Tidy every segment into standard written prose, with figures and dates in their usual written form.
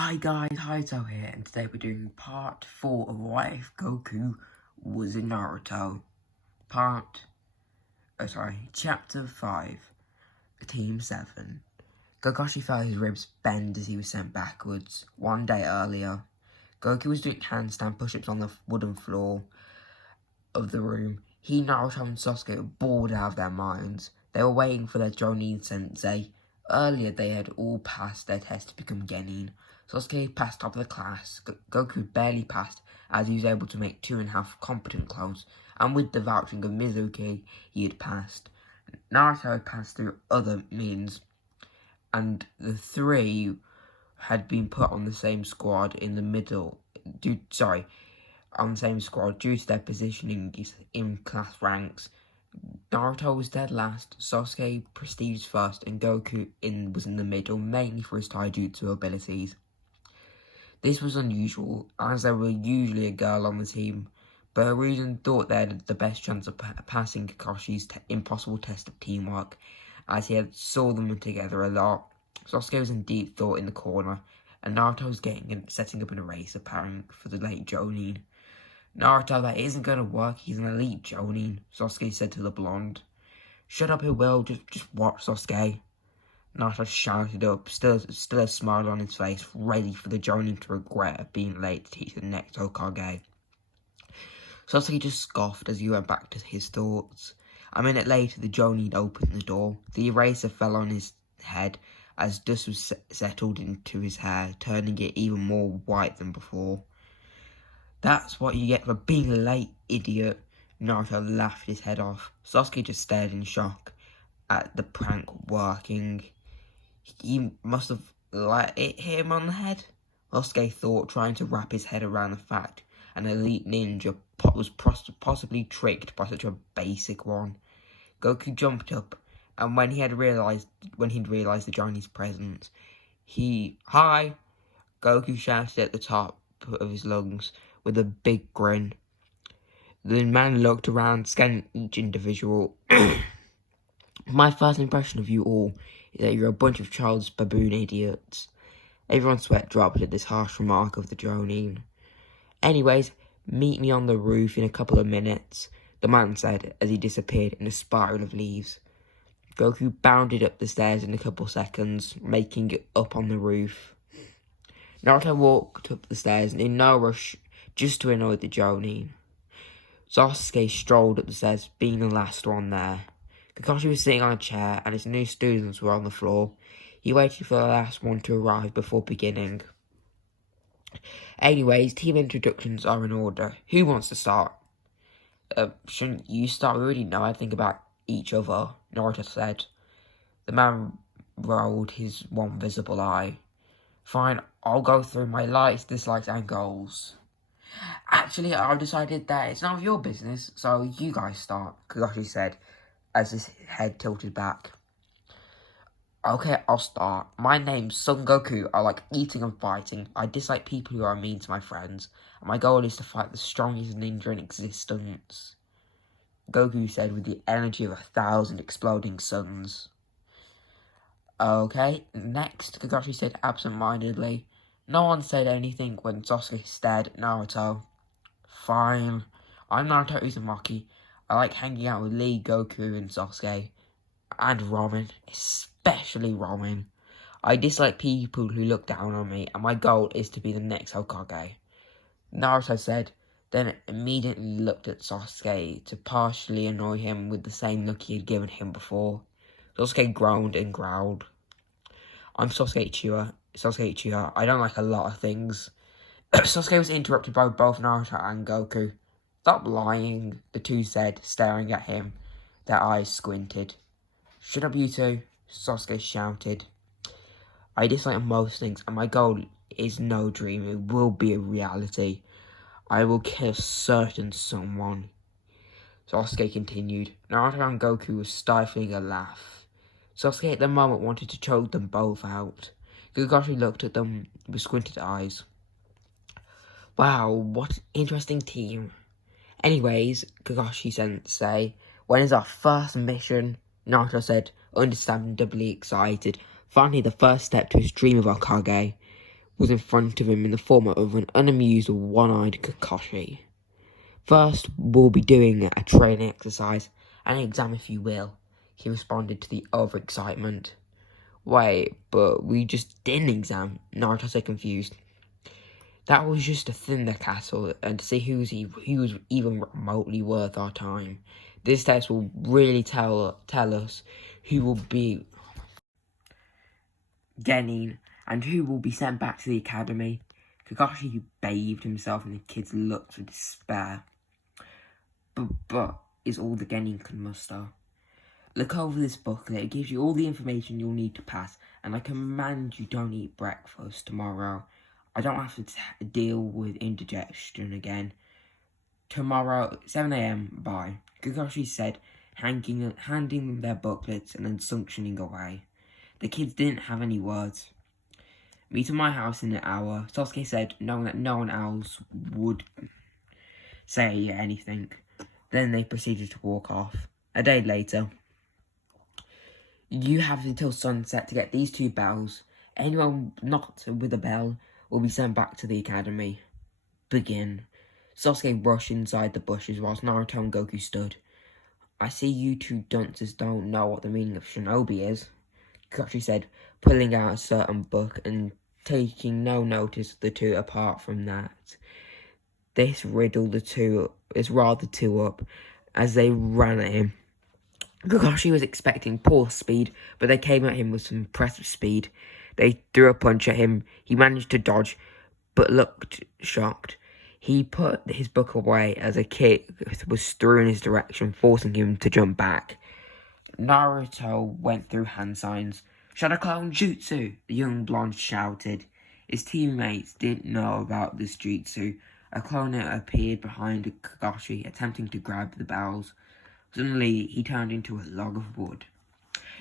Hi guys, Haito here, and today we're doing part 4 of What If Goku Was in Naruto. Chapter 5, Team 7. Kakashi felt his ribs bend as he was sent backwards. One day earlier, Goku was doing handstand push-ups on the wooden floor of the room. He, Naruto, and Sasuke were bored out of their minds. They were waiting for their Jonin sensei. Earlier, they had all passed their test to become Genin. Sasuke passed top of the class. Goku barely passed, as he was able to make 2.5 competent clones, and with the vouching of Mizuki, he had passed. Naruto had passed through other means, and the three had been put on the same squad in the middle. On the same squad due to their positioning in class ranks. Naruto was dead last, Sasuke prestige first, and Goku was in the middle, mainly for his taijutsu abilities. This was unusual, as there was usually a girl on the team, but Hiruzen thought they had the best chance of passing Kakashi's impossible test of teamwork, as he had saw them together a lot. Sasuke was in deep thought in the corner, and Naruto was setting up an eraser pattern for the late Jonin. Naruto, that isn't going to work, he's an elite Jonin, Sasuke said to the blonde. Shut up, he will, just watch, Sasuke. Naruto shouted up, still a smile on his face, ready for the Jonin to regret being late to teach the next Hokage. Sasuke just scoffed as he went back to his thoughts. A minute later, the Jonin opened the door. The eraser fell on his head as dust was settled into his hair, turning it even more white than before. That's what you get for being late, idiot. Naruto laughed his head off. Sasuke just stared in shock at the prank working. He must have let it hit him on the head, Sasuke thought, trying to wrap his head around the fact an elite ninja was possibly tricked by such a basic one. Goku jumped up, and when he'd realized the Jonin's presence, Hi! Goku shouted at the top of his lungs with a big grin. The man looked around, scanning each individual. My first impression of you all is that you're a bunch of child's baboon idiots. Everyone's sweat dropped at this harsh remark of the Jonin. Anyways, meet me on the roof in a couple of minutes, the man said as he disappeared in a spiral of leaves. Goku bounded up the stairs in a couple seconds, making it up on the roof. Naruto walked up the stairs in no rush, just to annoy the Jonin. Sasuke strolled up the stairs, being the last one there. Kakashi was sitting on a chair, and his new students were on the floor. He waited for the last one to arrive before beginning. Anyways, team introductions are in order. Who wants to start? Shouldn't you start? We already know everything about each other, Naruto said. The man rolled his one visible eye. Fine, I'll go through my likes, dislikes, and goals. Actually, I've decided that it's none of your business, so you guys start, Kakashi said, as his head tilted back. Okay, I'll start. My name's Son Goku. I like eating and fighting. I dislike people who are mean to my friends. And my goal is to fight the strongest ninja in existence, Goku said with the energy of 1,000 exploding suns. Okay, next, Kakashi said absent-mindedly. No one said anything when Sasuke stared at Naruto. Fine. I'm Naruto Uzumaki. I like hanging out with Lee, Goku, and Sasuke. And Ramen. Especially Ramen. I dislike people who look down on me, and my goal is to be the next Hokage, Naruto said, then immediately looked at Sasuke to partially annoy him with the same look he had given him before. Sasuke groaned and growled. I'm Sasuke Uchiha. I don't like a lot of things. Sasuke was interrupted by both Naruto and Goku. Stop lying, the two said, staring at him, their eyes squinted. Shut up, you two, Sasuke shouted. I dislike most things, and my goal is no dream. It will be a reality. I will kill a certain someone, Sasuke continued. Naruto and Goku were stifling a laugh. Sasuke at the moment wanted to choke them both out. Kakashi looked at them with squinted eyes. Wow, what an interesting team. Anyways, Kakashi sensei, when is our first mission? Naruto said, understandably excited. Finally, the first step to his dream of Hokage. was in front of him in the form of an unamused, one-eyed Kakashi. First, we'll be doing a training exercise, an exam if you will, he responded to the overexcitement. Wait, but we just did an exam, Naruto said confused. That was just to thin the castle and to see who was even remotely worth our time. This test will really tell us who will be Genin and who will be sent back to the academy. Kakashi bathed himself in the kid's looks of despair. But is all the Genin can muster. Look over this booklet. It gives you all the information you'll need to pass, and I command you don't eat breakfast tomorrow. I don't have to deal with indigestion again. Tomorrow, 7 a.m, bye. Kakashi said, handing them their booklets and then suctioning away. The kids didn't have any words. Meet at my house in an hour, Sasuke said, knowing that no one else would say anything. Then they proceeded to walk off. A day later, you have until sunset to get these 2 bells. Anyone not with a bell will be sent back to the academy. Begin. Sasuke rushed inside the bushes whilst Naruto and Goku stood. I see you 2 dunces don't know what the meaning of shinobi is, Kakashi said, pulling out a certain book and taking no notice of the 2 apart from that. This riddled the 2 up as they ran at him. Kakashi was expecting poor speed, but they came at him with some impressive speed. They threw a punch at him. He managed to dodge, but looked shocked. He put his book away as a kick was thrown in his direction, forcing him to jump back. Naruto went through hand signs. Shadow Clone Jutsu, the young blonde shouted. His teammates didn't know about this jutsu. A clone appeared behind Kakashi, attempting to grab the bells. Suddenly, he turned into a log of wood.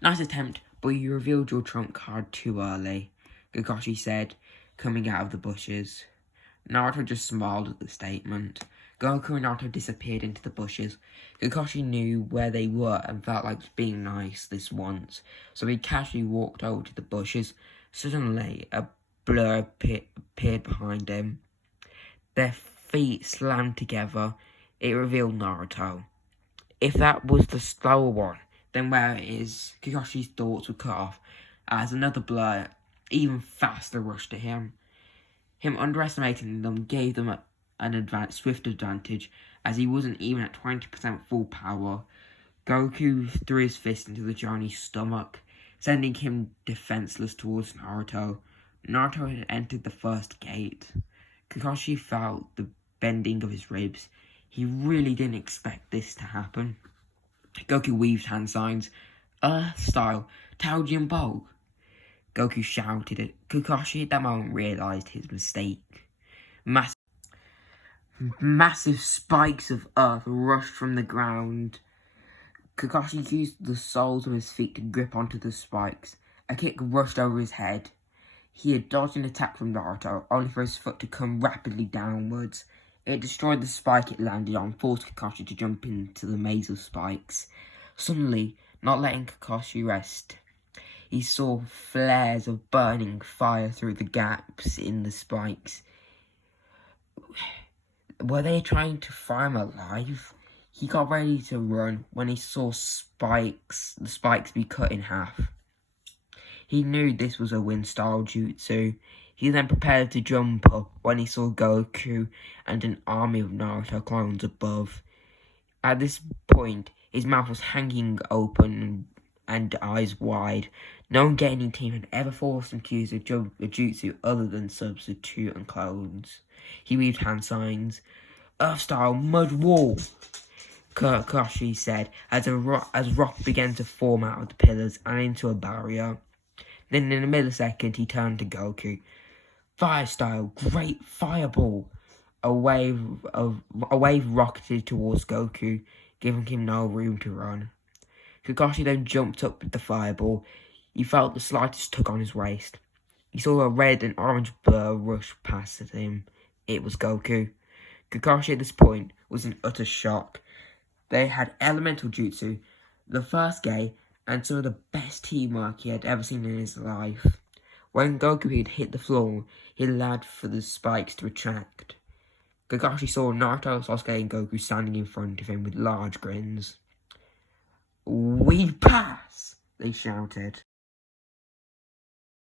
Nice attempt, but you revealed your trump card too early, Kakashi said, coming out of the bushes. Naruto just smiled at the statement. Goku and Naruto disappeared into the bushes. Kakashi knew where they were and felt like being nice this once, so he casually walked over to the bushes. Suddenly, a blur appeared behind him. Their feet slammed together. It revealed Naruto. If that was the slower one, then where it is, Kakashi's thoughts were cut off as another blur, even faster, rushed to him. Him underestimating them gave them an swift advantage, as he wasn't even at 20% full power. Goku threw his fist into the Johnny's stomach, sending him defenseless towards Naruto. Naruto had entered the first gate. Kakashi felt the bending of his ribs. He really didn't expect this to happen. Goku weaved hand signs. Earth style, Taojin Bulk. Goku shouted it. Kakashi at that moment realised his mistake. Massive spikes of earth rushed from the ground. Kakashi used the soles of his feet to grip onto the spikes. A kick rushed over his head. He had dodged an attack from Naruto, only for his foot to come rapidly downwards. It destroyed the spike it landed on, forced Kakashi to jump into the maze of spikes. Suddenly, not letting Kakashi rest, he saw flares of burning fire through the gaps in the spikes. Were they trying to fry him alive? He got ready to run when he saw the spikes be cut in half. He knew this was a wind-style jutsu. He then prepared to jump up when he saw Goku and an army of Naruto clones above. At this point, his mouth was hanging open and eyes wide. No Genin team had ever forced him to use a jutsu other than substitute and clones. He weaved hand signs. Earth-style mud wall, Kakashi said, as rock began to form out of the pillars and into a barrier. Then in a millisecond, he turned to Goku. Fire-style, great fireball. A wave rocketed towards Goku, giving him no room to run. Kakashi then jumped up with the fireball. He felt the slightest tug on his waist. He saw a red and orange blur rush past him. It was Goku. Kakashi at this point was in utter shock. They had elemental jutsu, the first Ge, and some of the best teamwork he had ever seen in his life. When Goku had hit the floor, he allowed for the spikes to retract. Kakashi saw Naruto, Sasuke, and Goku standing in front of him with large grins. "We pass!" they shouted.